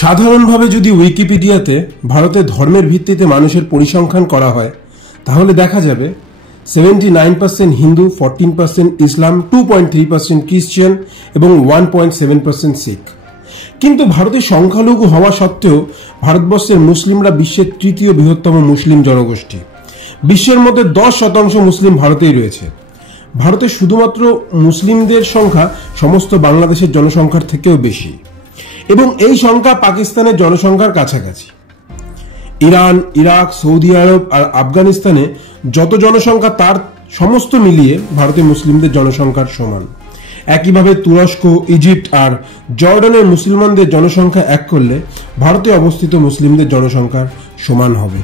সাধারণভাবে যদি উইকিপিডিয়াতে ভারতের ধর্মের ভিত্তিতে মানুষের পরিসংখ্যান করা হয় তাহলে দেখা যাবে 79% হিন্দু, 14% ইসলাম, 2.3% খ্রিস্টান এবং 1.7% শিখ। কিন্তু ভারতের সংখ্যালঘু হওয়া সত্ত্বেও ভারতবর্ষের মুসলিমরা বিশ্বের তৃতীয় বৃহত্তম মুসলিম জনগোষ্ঠী। বিশ্বের মধ্যে 10% মুসলিম ভারতেই রয়েছে। ভারতে শুধুমাত্র মুসলিমদের সংখ্যা সমস্ত বাংলাদেশের জনসংখ্যার থেকেও বেশি এবং এই সংখ্যা পাকিস্তানের জনসংখ্যার কাছাকাছি। ইরান, ইরাক, সৌদি আরব আর আফগানিস্তানে যত জনসংখ্যা তার সমস্ত মিলিয়ে ভারতে মুসলিমদের জনসংখ্যার সমান। একইভাবে তুরস্ক, ইজিপ্ট আর জর্ডানের মুসলমানদের জনসংখ্যা এক করলে ভারতে অবস্থিত মুসলিমদের জনসংখ্যার সমান হবে।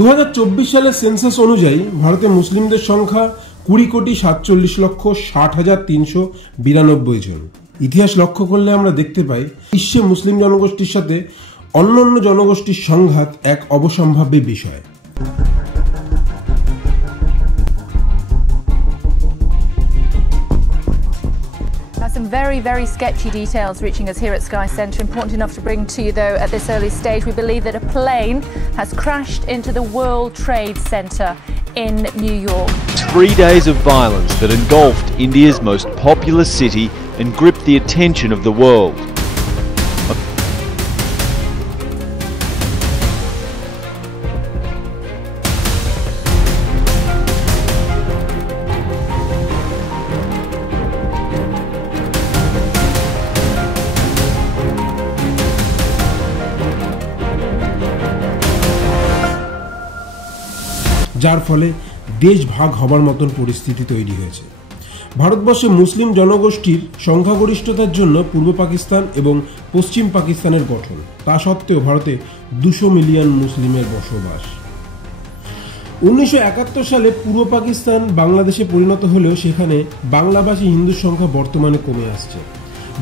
2024 সালের সেন্সাস অনুযায়ী ভারতে মুসলিমদের সংখ্যা 20,47,60,392 জন। ইতিহাস লক্ষ্য করলে আমরা দেখতে পাই বিশ্বে মুসলিম জনগোষ্ঠীর সাথে অন্যান্য জনগোষ্ঠীর সংঘাত এক অবসম্ভাব্য বিষয়। Some very sketchy details reaching us here at Sky Centre. Important enough to bring to you though at this early stage. We believe that a plane has crashed into the World Trade Center in New York. 3 days of violence that engulfed India's most populous city and gripped the attention of the world. যার ফলে দেশ ভাগ হবার মতন পরিস্থিতি তৈরি হয়েছে। ভারতবর্ষে মুসলিম জনগোষ্ঠীর সংখ্যাগরিষ্ঠতার জন্য পূর্ব পাকিস্তান এবং পশ্চিম পাকিস্তানের গঠন। তা সত্ত্বেও ভারতে 200 মিলিয়ন মুসলিমের বসবাস। 1971 সালে পূর্ব পাকিস্তান বাংলাদেশে পরিণত হলেও সেখানে বাংলাভাষী হিন্দুর সংখ্যা বর্তমানে কমে আসছে।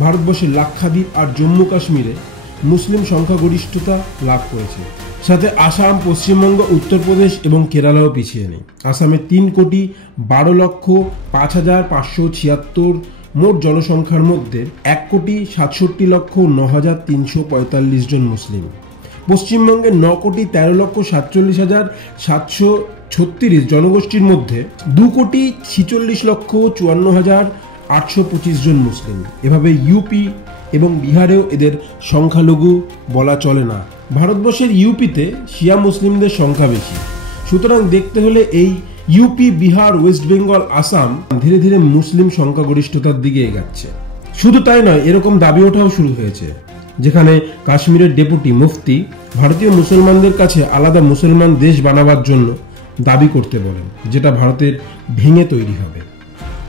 ভারতবর্ষের লাক্ষাদ্বীপ আর জম্মু কাশ্মীরে মুসলিম সংখ্যাগরিষ্ঠতা লাভ করেছে। সাথে আসাম, পশ্চিমবঙ্গ, উত্তরপ্রদেশ এবং কেরালাও পিছিয়ে নেই। আসামে 3,12,05,576 মোট জনসংখ্যার মধ্যে 1,67,09,345 জন মুসলিম। পশ্চিমবঙ্গের 9,13,47,736 জনগোষ্ঠীর মধ্যে 2,46,54,825 জন মুসলিম। এভাবে ইউপি এবং বিহারেও এদের সংখ্যালঘু বলা চলে না। ভারতবর্ষের ইউপিতে শিয়া মুসলিমদের সংখ্যা বেশি। সুতরাং দেখতে হলে এই ইউপি, বিহার, ওয়েস্ট বেঙ্গল, আসাম ধীরে ধীরে মুসলিম সংখ্যাগরিষ্ঠতার দিকে এগাচ্ছে। শুধু তাই নয়, এরকম দাবি ওঠাও শুরু হয়েছে যেখানে কাশ্মীরের ডেপুটি মুফতি ভারতীয় মুসলমানদের কাছে আলাদা মুসলমান দেশ বানাবার জন্য দাবি করতে বলেন, যেটা ভারতের ভেঙে তৈরি হবে।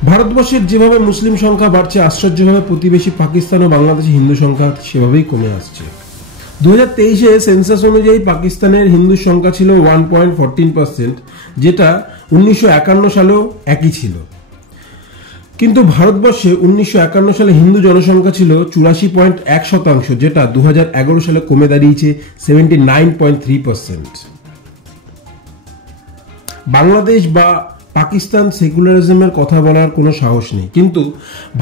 ভারতবর্ষের যেভাবে মুসলিম সংখ্যা বাড়ছে, আশ্চর্যভাবে প্রতিবেশী পাকিস্তান ও বাংলাদেশে হিন্দু সংখ্যা সেভাবেই কমে আসছে। 2023 সেন্সাস অনুযায়ী পাকিস্তানের হিন্দুর সংখ্যা ছিল 1.14%, যেটা 1951 সালেও একই ছিল। কিন্তু ভারতবর্ষে 1951 সালে হিন্দু জনসংখ্যা ছিল 84.1%, যেটা 2011 সালে কমে দাঁড়িয়েছে 79.3%। বাংলাদেশ বা পাকিস্তান সেকুলারিজমের কথা বলার কোনো সাহস নেই, কিন্তু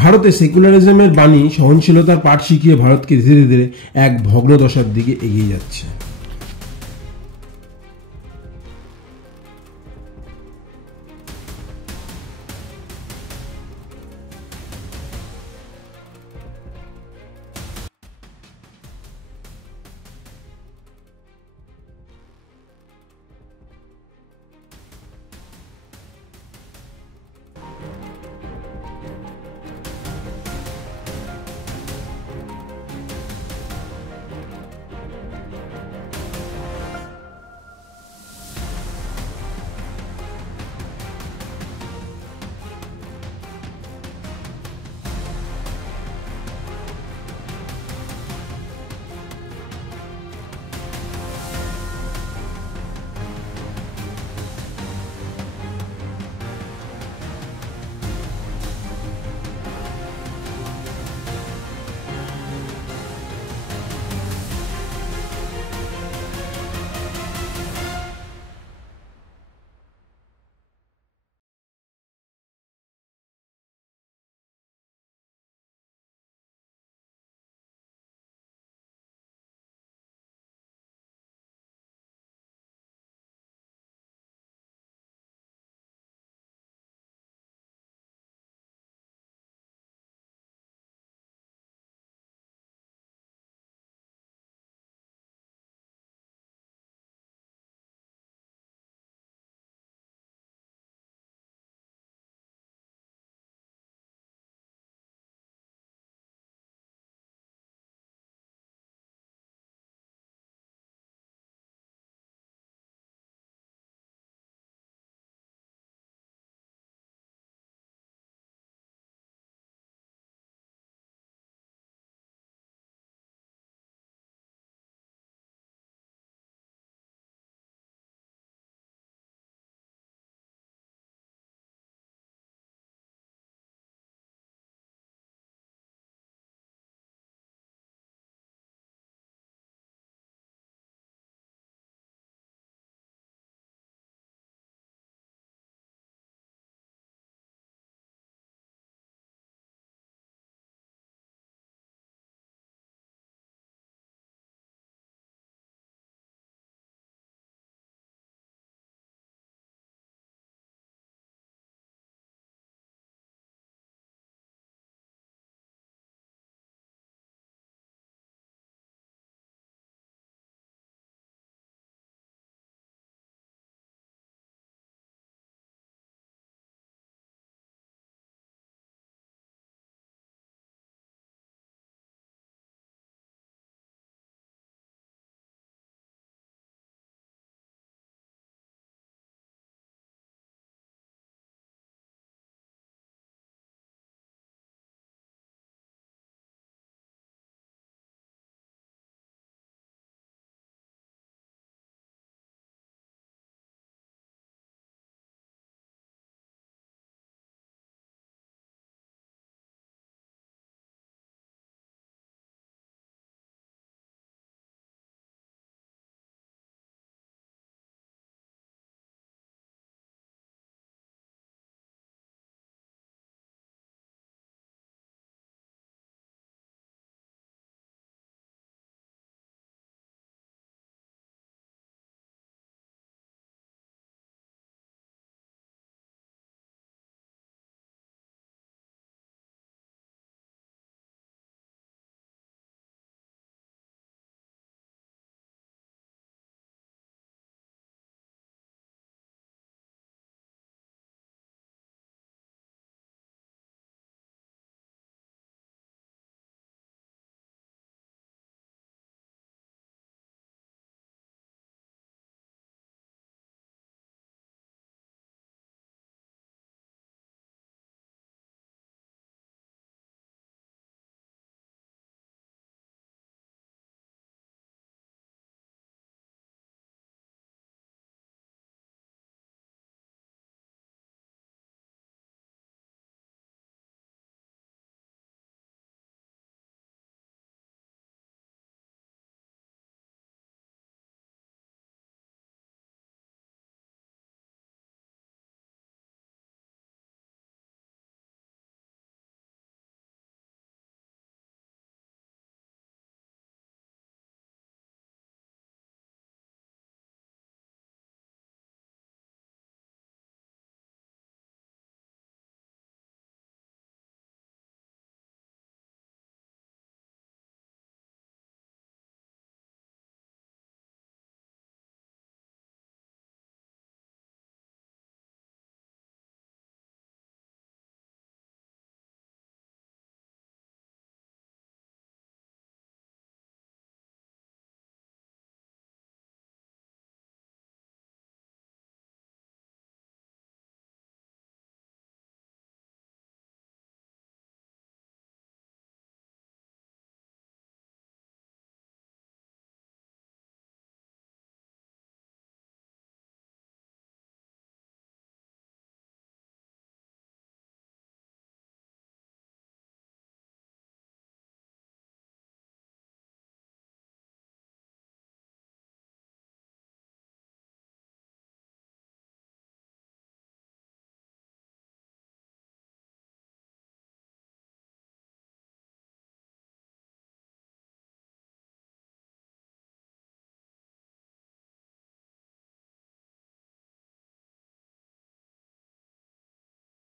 ভারতে সেকুলারিজমের বাণী সহনশীলতার পাঠ শিখিয়ে ভারতকে ধীরে ধীরে এক ভগ্নদশার দিকে এগিয়ে যাচ্ছে।